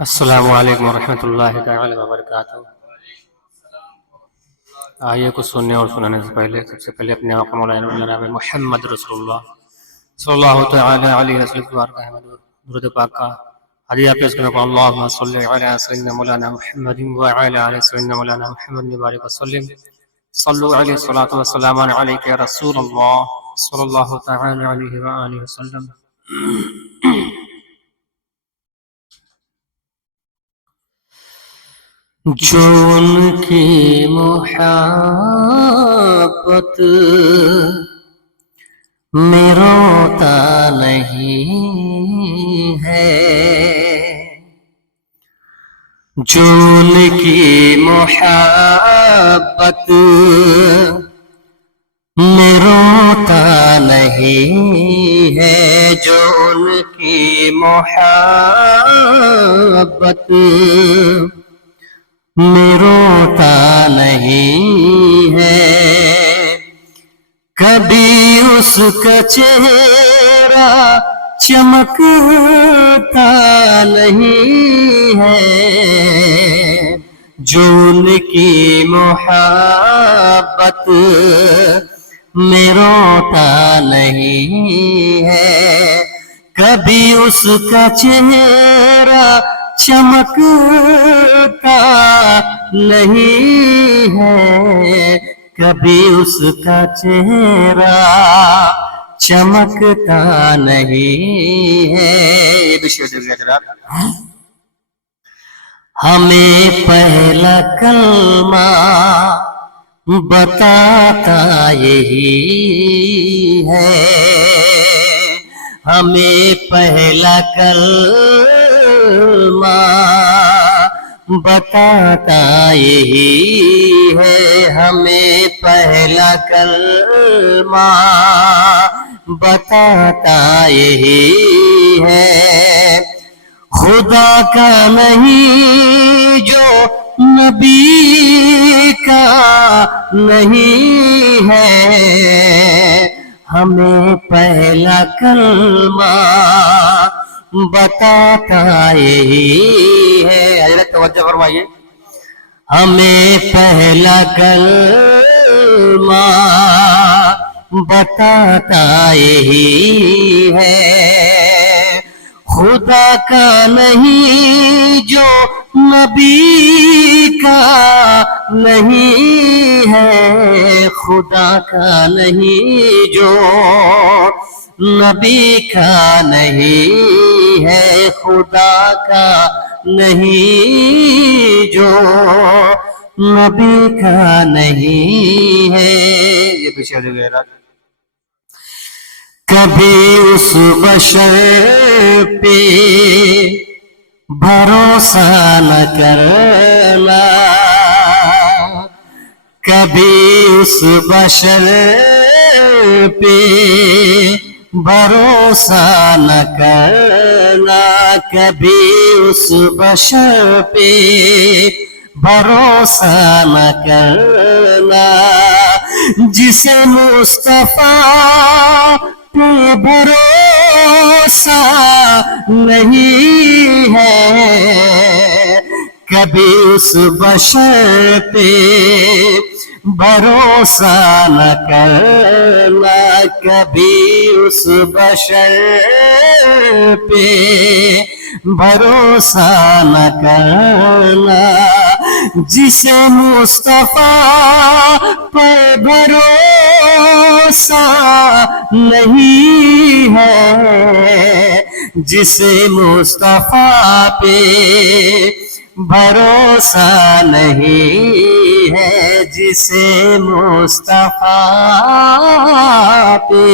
السلام علیکم ورحمۃ اللہ تعالی وبرکاتہ۔ آئیے کچھ سننے اور سنانے سے پہلے سب سے پہلے اپنے آقا مولانا جناب محمد رسول اللہ صلی اللہ تعالی علیہ وسلم درود پاک کا ہدیہ پیش کرنے کو اللہم صلی علی سیدنا مولانا محمد وعلی علی سیدنا مولانا محمد مبارک وسلم صلو علیہ الصلاۃ والسلام علیک یا رسول اللہ صلی اللہ تعالی علیہ وآلہ وسلم۔ جو ان کی محبت میں روتا نہیں ہے، جو ان کی محبت میں روتا نہیں ہے، جو ان کی محبت میں روتا نہیں ہے، کبھی اس کا چہرہ چمکتا نہیں ہے، جو ان کی محبت میں روتا نہیں ہے، کبھی اس کا چہرہ چمکتا نہیں ہے، کبھی اس کا چہرہ چمکتا نہیں ہے۔ یہ بھی شعر ہے جناب۔ ہمیں پہلا کلمہ بتاتا یہی ہے، ہمیں پہلا کلمہ بتاتا یہی ہے، ہمیں پہلا کلمہ بتاتا یہی ہے، خدا کا نہیں جو نبی کا نہیں ہے، ہمیں پہلا کلمہ بتاتا یہی ہے۔ حضرت توجہ فرمائیے، ہمیں پہلا کلمہ بتاتا یہی ہے، خدا کا نہیں جو نبی کا نہیں ہے، خدا کا نہیں جو نبی کا نہیں ہے، خدا کا نہیں جو نبی کا نہیں ہے۔ یہ پیچھے غیرہ کبھی اس بشر پہ بھروسہ نہ کرنا، کبھی اس بشر پہ بھروسہ نہ کرنا، کبھی اس بشر پہ بھروسہ نہ کرنا، جسے مصطفیٰ پہ بھروسہ نہیں ہے، کبھی اس بشر پہ بھروسہ نہ کرنا، کبھی اس بشر پہ بھروسہ نہ کرنا، جسے مصطفیٰ پر بھروسہ نہیں ہے، جسے مصطفیٰ پہ بھروسہ نہیں ہے، جسے مصطفیٰ پہ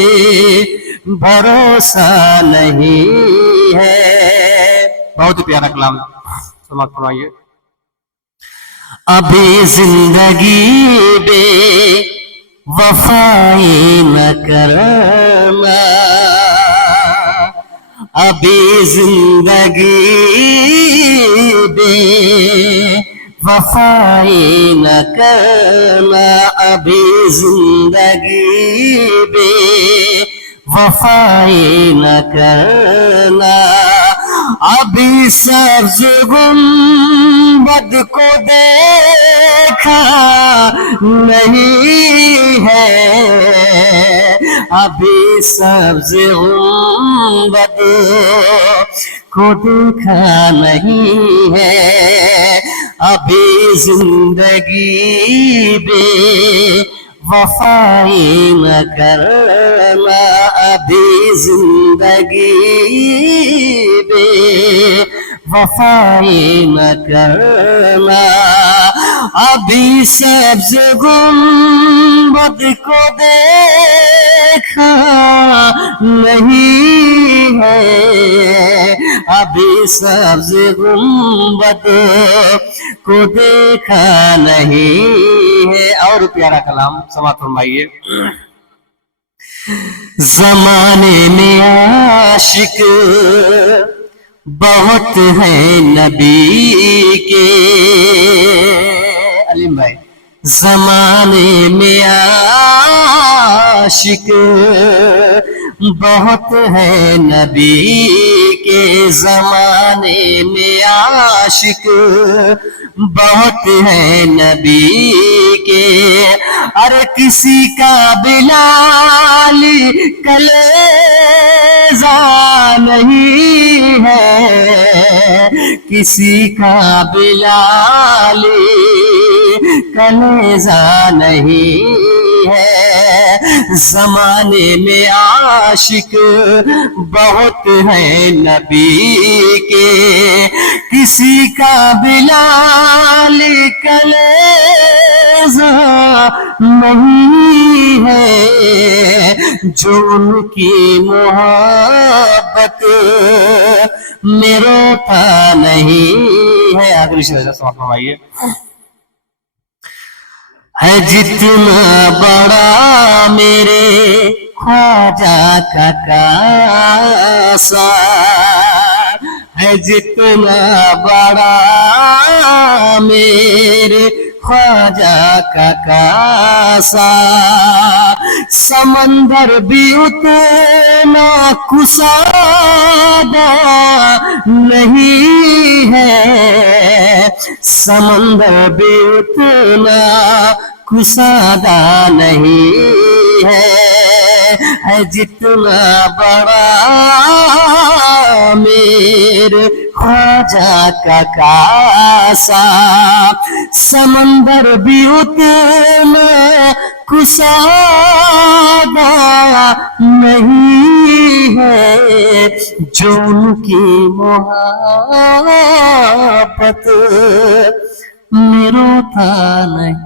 بھروسہ نہیں ہے۔ بہت پیارا کلام سماعت فرمائیے۔ ابھی زندگی بے وفائی نہ کرنا، ابھی زندگی بے وفائی نہ کرنا، ابھی زندگی بے وفائی نہ کرنا، ابھی سبز گنبد کو دیکھا نہیں ہے، ابھی سبز گنبد کو دیکھا نہیں ہے، ابھی زندگی بے وفائی نہ کرنا، ابھی زندگی بے وفائی نہ کرنا، ابھی سبز گنبد کو دیکھا نہیں ہے، ابھی سبز گنبد کو دیکھا نہیں ہے۔ اور پیارا کلام سماعت فرمائیے۔ زمانے میں عاشق بہت ہیں نبی کے، علیم بھائی، زمانے میں عاشق بہت ہیں نبی کے، زمانے میں عاشق بہت ہیں نبی کے، ارے کسی کا بلال کلیزہ نہیں ہے، کسی کا بلال کلیزہ نہیں ہے، زمانے میں عاشق بہت ہیں نبی کے، کسی کا بلال کلیزہ نہیں ہے، جو ان کی محبت میں روتا نہیں ہے۔ آخری شعر سماعت فرمائیے۔ ہے جتنا بڑا میرے خواجہ کا کاسا، ہے جتنا بڑا میرے خواجہ کا کاسا، سمندر بھی اتنا کشادہ نہیں ہے، سمندر بھی اتنا کشادہ نہیں ہے جتنا بڑا میرے خواجہ کا کاسا، سمندر بھی اتنا کشادہ نہیں ہے، جو ان کی محبت میں روتا نہیں۔